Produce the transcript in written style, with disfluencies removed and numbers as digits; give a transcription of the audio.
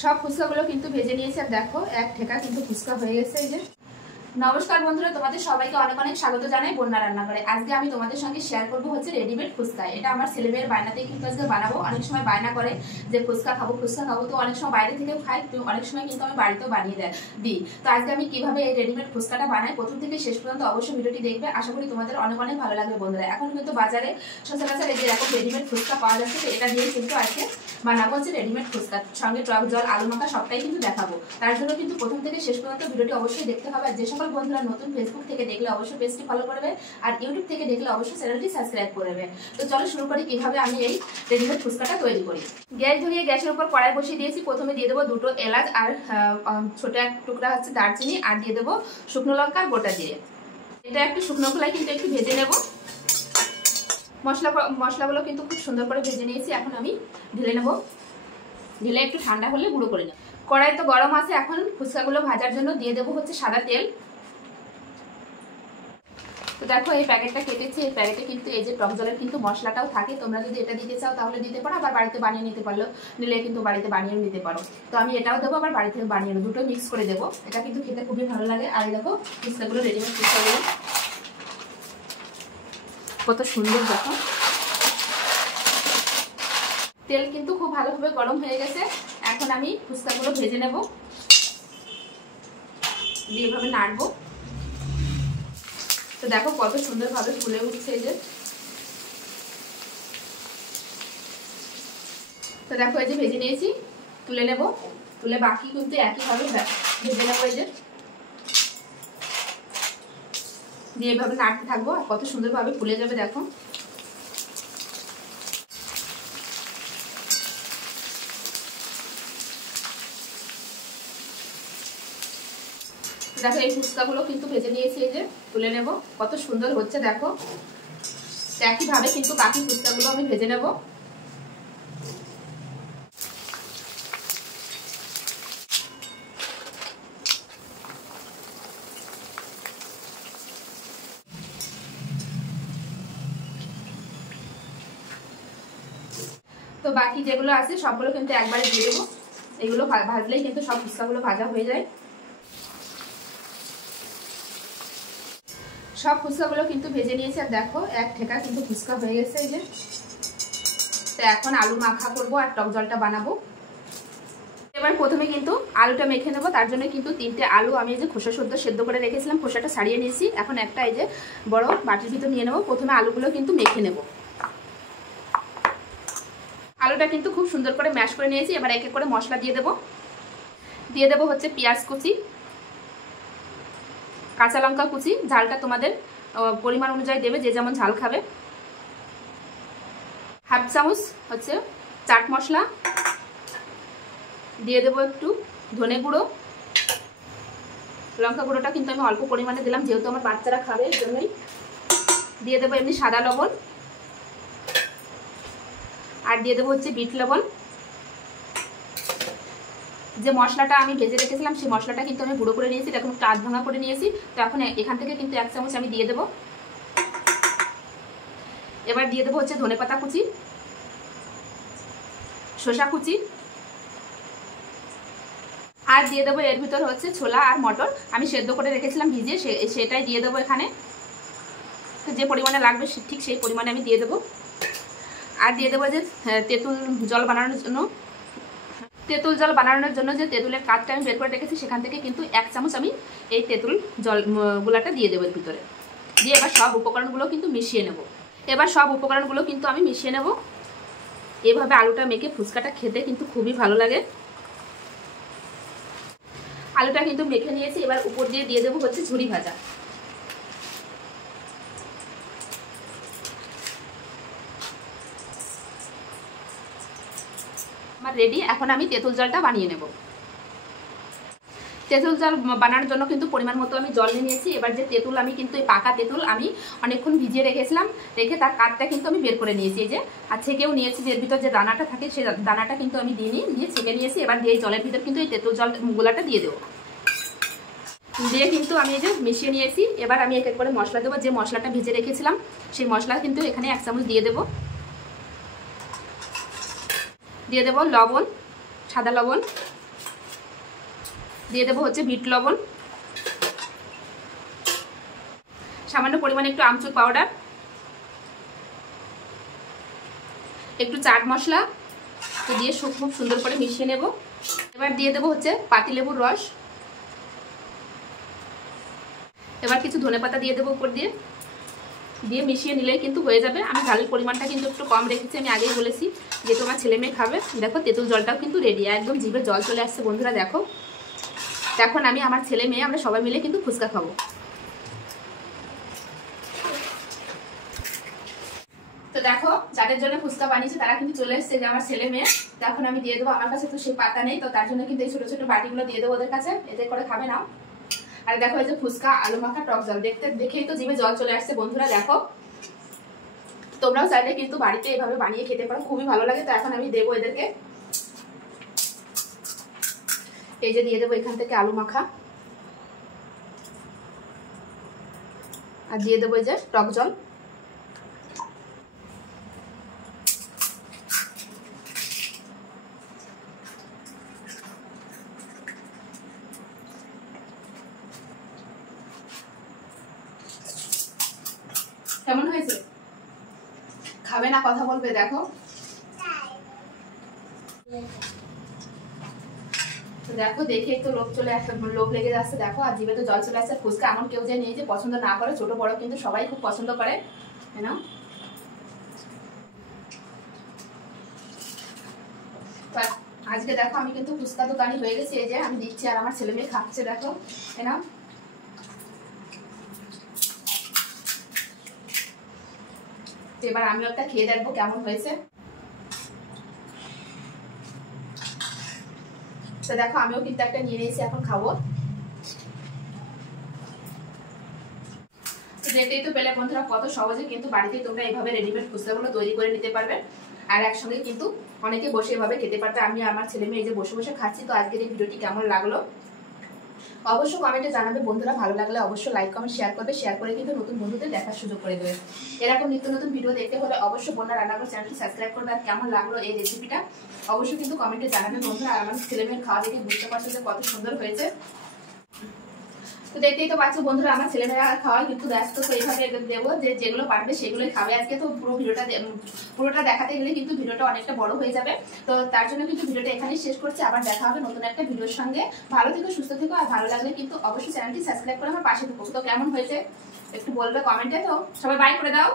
সব ফুচকাগুলো কিন্তু ভেজে নিয়েছি আর দেখো এক ঠেকা কিন্তু ফুচকা হয়ে গেছে। এই যে নমস্কার বন্ধুরা, তোমাদের সবাইকে অনেক অনেক স্বাগত জানাই বন্যা রান্নাঘরে। আজকে আমি তোমাদের সঙ্গে শেয়ার করব হচ্ছে রেডিমেড ফুচকা। এটা আমার ছেলেমেয়ের বায়নাতেই কিন্তু আজকে বানাবো। অনেক সময় বায়না করে যে ফুচকা খাবো, তো অনেক সময় বাইরে থেকেও খাই, তো অনেক সময় কিন্তু আমি বাড়িতেও বানিয়ে দিই। তো আজকে আমি কিভাবে এই রেডিমেড ফুচকাটা বানাই প্রথম থেকে শেষ পর্যন্ত অবশ্যই ভিডিওটি দেখবে। আশা করি তোমাদের অনেক অনেক ভালো লাগবে বন্ধুরা। এখন কিন্তু বাজারে সচরাচর এই যে এরকম রেডিমেড ফুচকা পাওয়া যাচ্ছে, তো এটা দিয়ে কিন্তু আজকে বানাবো হচ্ছে রেডিমেড ফুচকা। সঙ্গে টক জল, আলু মাখা সবটাই কিন্তু দেখাবো। তার জন্য কিন্তু প্রথম থেকে শেষ পর্যন্ত ভিডিওটি অবশ্যই দেখতে হবে। আর যে সকল বন্ধুরা নতুন ফেসবুক থেকে দেখলে অবশ্যই পেজটি ফলো করবে, আর ইউটিউব থেকে দেখলে অবশ্যই চ্যানেলটি সাবস্ক্রাইব করবে। তো চলো শুরু করি কিভাবে আমি এই রেডিমেড ফুচকাটা তৈরি করি। গ্যাস ধরিয়ে গ্যাসের উপর কড়াই বসিয়ে দিয়েছি। প্রথমে দিয়ে দেবো দুটো এলাচ আর ছোট এক টুকরা হচ্ছে দারচিনি, আর দিয়ে দেবো শুকনো লঙ্কা গোটা জিরে। এটা একটু শুকনো খোলায় কিন্তু একটু ভেজে নেব। মশলাগুলো কিন্তু খুব সুন্দর করে ভেজে নিয়েছি। এখন আমি ঢেলে নেব। ঢেলে একটু ঠান্ডা হলে গুঁড়ো করে নেব। কড়াই তো গরম আছে। এখন ফুচকাগুলো ভাজার জন্য দিয়ে দেবো হচ্ছে সাদা তেল। তো দেখো এই প্যাকেটটা কেটেছি। এই প্যাকেটে কিন্তু এই যে টক জলের কিন্তু মশলাটাও থাকে। তোমরা যদি এটা দিতে চাও তাহলে দিতে পারো, আবার বাড়িতে বানিয়ে নিলে কিন্তু বাড়িতে বানিয়ে নিতে পারো। তো আমি এটাও দেবো, আবার বাড়িতে বানিয়ে নেবো, দুটো মিক্স করে দেবো। এটা কিন্তু খেতে খুবই ভালো লাগে। আর দেখো ফুচকাগুলো, রেডিমেড ফুচকাগুলো কত সুন্দর। দেখো তেল কিন্তু খুব ভালোভাবে গরম হয়ে গেছে। এখন আমি ফুচকাগুলো ভেজে নেব, দিয়ে এভাবে নাড়বো। তো দেখো কত সুন্দরভাবে ফুলে উঠছে। এই যে তো দেখো এই যে ভেজে নিয়েছি, তুলে নেব। তুলে বাকি কিন্তু একইভাবে ভেজে নেবো। এই যে দিয়ে এভাবে নাড়তে থাকবো, আর কত সুন্দরভাবে ফুলে যাবে। দেখো দেখো এই ফুচকাগুলো কিন্তু ভেজে নিয়েছি। এই যে তুলে নেব, কত সুন্দর হচ্ছে। দেখো একইভাবে কিন্তু বাকি ফুচকাগুলো আমি ভেজে নেব। তো বাকি যেগুলো আছে সবগুলো কিন্তু একবারে দিয়ে দেবো। এগুলো ভাজলেই কিন্তু সব ফুচকাগুলো ভাজা হয়ে যায়। সব ফুচকাগুলো কিন্তু ভেজে নিয়েছি। আর দেখো এক ঠেকা কিন্তু ফুচকা হয়ে গেছে। এই যে তো এখন আলু মাখা করব আর টক জলটা বানাবো। এবার প্রথমে কিন্তু আলুটা মেখে নেবো। তার জন্য কিন্তু 3টে আলু আমি এই যে খোসা সেদ্ধ করে রেখেছিলাম, খোসাটা ছাড়িয়ে নিয়েছি। এখন একটা এই যে বড় বাটির ভিতর নিয়ে নেবো। প্রথমে আলুগুলো কিন্তু মেখে নেব। আলুটা কিন্তু খুব সুন্দর করে ম্যাশ করে নিয়েছি। এবার এক এক করে মশলা দিয়ে দেবো হচ্ছে পেঁয়াজ কুচি, কাঁচা লঙ্কা কুচি, ঝালটা তোমাদের পরিমাণ অনুযায়ী দেবে, যে যেমন ঝাল খাবে। হাফ চামচ হচ্ছে চাট মশলা, দিয়ে দেবো একটু ধনে গুঁড়ো। লঙ্কা গুঁড়োটা কিন্তু আমি অল্প পরিমাণে দিলাম, যেহেতু আমার বাচ্চারা খাবে এর জন্যই। দিয়ে দেবো এমনি সাদা লবণ, আর দিয়ে দেবো হচ্ছে বিট লবণ। যে মশলাটা আমি ভেজে রেখেছিলাম সেই মশলাটা কিন্তু আমি গুঁড়ো করে নিয়েছি, এখন একটু আধ ভাঙা করে নিয়েছি। তো এখন এখান থেকে কিন্তু 1 চামচ আমি দিয়ে দেবো। এবার দিয়ে দেবো হচ্ছে ধনেপাতা কুচি, শসা কুচি, আর দিয়ে দেবো এর ভিতর হচ্ছে ছোলা আর মটর আমি সেদ্ধ করে রেখেছিলাম ভিজিয়ে, সেটাই দিয়ে দেবো এখানে। যে পরিমাণে লাগবে ঠিক সেই পরিমাণে আমি দিয়ে দেবো। আর দিয়ে দেবো যে তেঁতুল জল বানানোর জন্য যে তেঁতুলের কাঠটা আমি বের করে রেখেছি, সেখান থেকে কিন্তু 1 চামচ আমি এই তেঁতুল জল গুলাটা দিয়ে দেবো এর ভিতরে। দিয়ে এবার সব উপকরণগুলো কিন্তু মিশিয়ে নেব। এভাবে আলুটা মেখে ফুচকাটা খেতে কিন্তু খুবই ভালো লাগে। আলুটা কিন্তু মেখে নিয়েছি। এবার উপর দিয়ে দেবো হচ্ছে ঝুরি ভাজা। আমার রেডি। এখন আমি তেঁতুল জলটা বানিয়ে নেব। তেঁতুল জল বানানোর জন্য কিন্তু পরিমাণ মতো আমি জল নিয়েছি। এবার যে তেঁতুল আমি কিন্তু এই পাকা তেঁতুল আমি অনেকক্ষণ ভিজিয়ে রেখেছিলাম, রেখে তার কাঠটা কিন্তু আমি বের করে নিয়েছি। এই যে আর ছেঁকেও নিয়েছি, যে ভিতর যে দানাটা থাকে সেই দানাটা কিন্তু আমি দিয়ে ছেঁকে নিয়েছি। এবার দিয়ে জলের ভিতর কিন্তু এই তেঁতুল জল গুলাটা দিয়ে দেবো। দিয়ে কিন্তু আমি এই যে মিশিয়ে নিয়েছি। এবার আমি এক এক করে মশলা দেবো। যে মশলাটা ভেজে রেখেছিলাম সেই মশলা কিন্তু এখানে 1 চামচ দিয়ে দেবো। দিয়ে দেবো লবণ, সাদা লবণ, দিয়ে দেবো হচ্ছে বিট লবণ, সামান্য পরিমাণে একটু আমচুর পাউডার, একটু চাট মশলা দিয়ে খুব সুন্দর করে মিশিয়ে নেব। এবার দিয়ে দেবো হচ্ছে পাতিলেবুর রস, এবার কিছু ধনেপাতা দিয়ে দেবো উপর দিয়ে, দিয়ে মিশিয়ে নিলেই কিন্তু হয়ে যাবে। আমি ঝালের পরিমাণটা কিন্তু একটু কম রেখেছি, আমি আগেই বলেছি যেহেতু আমার ছেলে মেয়ে খাবে। দেখো তেঁতুল জলটাও কিন্তু রেডি, একদম জিভে জল চলে আসছে বন্ধুরা। দেখো এখন আমি আমার ছেলে মেয়ে আমরা সবাই মিলে কিন্তু ফুচকা খাবো। তো দেখো যাদের জন্য ফুচকা বানিয়েছে তারা কিন্তু চলে এসছে, যে আমার ছেলে মেয়ে। তো এখন আমি দিয়ে দেবো, আমার কাছে তো সেই পাতা নেই, তো তার জন্য কিন্তু এই ছোট ছোট বাটিগুলো দিয়ে দেবো ওদের কাছে, এতে করে খাবে না। আর দেখো এই যে ফুচকা আলু মাখা টক জল, দেখেই তো জিভে জল চলে আসছে বন্ধুরা। দেখো তোমরাও চাইলে কিন্তু বাড়িতে এভাবে বানিয়ে খেতে পারো, খুবই ভালো লাগে। তো এখন আমি দেবো এদেরকে, এই যে দিয়ে দেবো এখান থেকে আলু মাখা, আর দিয়ে দেবো এই যে টক জল। কেমন হয়েছে? খাবে না কথা বলবে? দেখো দেখো দেখে তো লোভ লেগে যাচ্ছে। দেখো আর জিভে তো জল চলে আসছে। ফুচকা এমন কেউ যে নেই যে পছন্দ না করে, ছোট বড় কিন্তু সবাই খুব পছন্দ করে, তাই না? আজকে দেখো আমি কিন্তু ফুচকা দোকানি হয়ে গেছি, এই যে আমি দিচ্ছি আর আমার ছেলে মেয়ে খাচ্ছে। দেখো তাই না? এবার আমিও একটা খেয়ে দেখবো কেমন হয়েছে। তো দেখো আমিও কিন্তু একটা নিয়ে নিয়েছি, এখন খাবো। দেখতেই তো পেলে বন্ধুরা কত সহজে কিন্তু বাড়িতেই তোমরা এইভাবে রেডিমেড ফুচকাগুলো তৈরি করে নিতে পারবে, আর একসঙ্গে কিন্তু অনেকে বসে এভাবে খেতে পারবে। আমি আমার ছেলে মেয়ে এই যে বসে বসে খাচ্ছি। তো আজকের এই ভিডিওটি কেমন লাগলো অবশ্যই কমেন্টে জানাবে বন্ধুরা। ভালো লাগলে অবশ্যই লাইক কমেন্ট শেয়ার করবে, শেয়ার করে কিন্তু নতুন বন্ধুদের দেখার সুযোগ করে দেবে। এরকম নিত্য নতুন ভিডিও দেখতে হলে অবশ্যই বন্যা রান্নাঘর চ্যানেলটি সাবস্ক্রাইব করবে। আর কেমন লাগলো এই রেসিপিটা অবশ্যই কিন্তু কমেন্টে জানাবে বন্ধুরা। আর আমার ছেলে মেয়ের খাওয়া দেখে বুঝতে পারছো যে কত সুন্দর হয়েছে। তো দেখতেই তো পাচ্ছ বন্ধুরা আমার ছেলেমেয়েরা খাওয়াই কিন্তু ব্যস্ত। তো এইভাবে দেবো যে যেগুলো পারবে সেগুলোই খাবে। আজকে তো পুরোটা দেখাতে গেলে কিন্তু ভিডিওটা অনেকটা বড় হয়ে যাবে। তো তার জন্য কিন্তু ভিডিওটা এখানেই শেষ করছি। আবার দেখা হবে নতুন একটা ভিডিওর সঙ্গে। ভালো থেকো, সুস্থ থেকো, আর ভালো লাগলে কিন্তু অবশ্যই চ্যানেলটি সাবস্ক্রাইব করে আমার পাশে থেকো। তো কেমন হয়েছে একটু বলবে কমেন্টে। তো সবাই বাই করে দাও।